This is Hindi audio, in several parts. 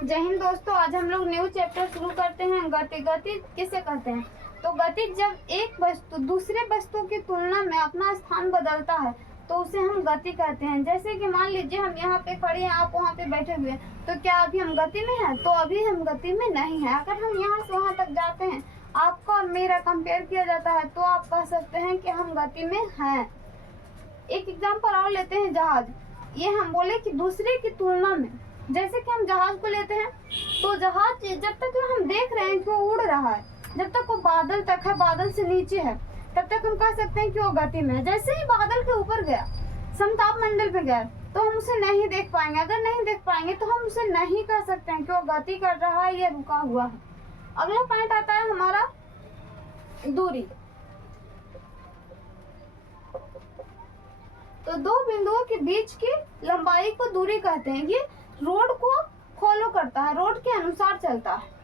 जय हिंद दोस्तों, आज हम लोग न्यू चैप्टर शुरू करते हैं। गति। गति किसे कहते हैं? तो गति जब एक वस्तु दूसरे वस्तु की तुलना में अपना स्थान बदलता है तो उसे हम गति कहते हैं। जैसे कि मान लीजिए हम यहाँ पे खड़े हैं, आप वहाँ पे बैठे हुए हैं, तो क्या अभी हम गति में हैं? तो अभी हम गति में नहीं है। अगर हम यहाँ से वहाँ तक जाते हैं, आपका और मेरा कंपेयर किया जाता है, तो आप कह सकते हैं कि हम गति में हैं। एक एग्जाम्पल और लेते हैं, जहाज। ये हम बोले कि दूसरे की तुलना में, जैसे कि हम जहाज को लेते हैं, तो जहाज जब तक हम देख रहे हैं कि वो उड़ रहा है, जब तक वो बादल तक है, बादल से नीचे है, तब तक हम कह सकते हैं कि वो गति में है। जैसे ही बादल के ऊपर गया, समताप मंडल पे गया, तो हम उसे नहीं देख पाएंगे। अगर नहीं देख पाएंगे तो हम उसे नहीं कह सकते हैं कि वो गति कर रहा है या रुका हुआ है। अगला पॉइंट आता है हमारा दूरी। तो दो बिंदुओं के बीच की लंबाई को दूरी कहते हैं। ये रोड को फॉलो करता है, रोड के अनुसार चलता है।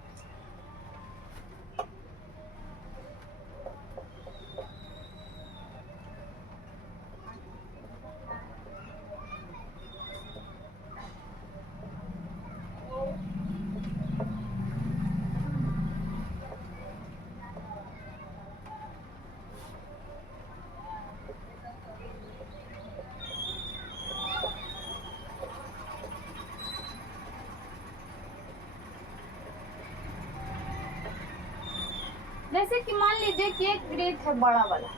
जैसे कि मान लीजिए कि एक ब्रिज है बड़ा वाला,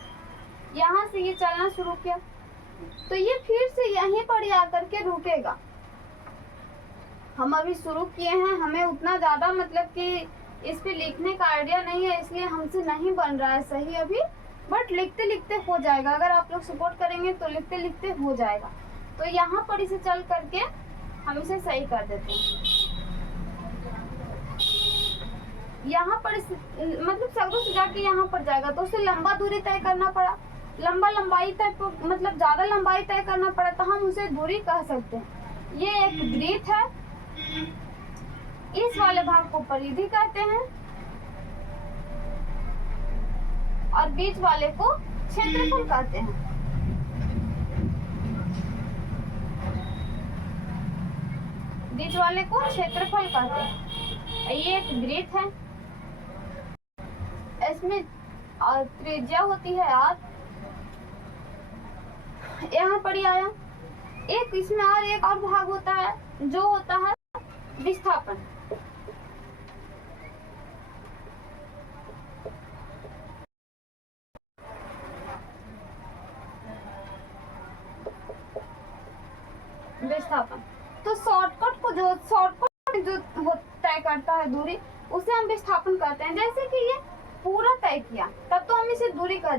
यहाँ से ये चलना शुरू किया, तो ये फिर से यहीं पर आकर के रुकेगा। हम अभी शुरू किए हैं, हमें उतना ज्यादा मतलब कि इस पे लिखने का आइडिया नहीं है, इसलिए हमसे नहीं बन रहा है सही अभी, बट लिखते लिखते हो जाएगा। अगर आप लोग सपोर्ट करेंगे तो लिखते लिखते हो जाएगा। तो यहाँ पर इसे चल करके हम इसे सही कर देते हैं। यहाँ पर मतलब सगरों से जाके यहाँ पर जाएगा, तो उसे लंबा दूरी तय करना पड़ा, लंबाई तय, मतलब ज्यादा लंबाई तय करना पड़ा, तो हम उसे दूरी कह सकते हैं। ये एक वृत्त है, इस वाले भाग को परिधि कहते हैं और बीच वाले को क्षेत्रफल कहते हैं। बीच वाले को क्षेत्रफल कहते हैं। ये एक वृत्त है, इसमें त्रिज्या होती है r, यहाँ पर ही आया। एक इसमें और एक और भाग होता है जो होता है विस्थापन। विस्थापन तो शॉर्टकट जो तय करता है दूरी, उसे हम विस्थापन कहते हैं। जैसे कि ये पूरा तय किया, तब तो हम इसे दूरी कह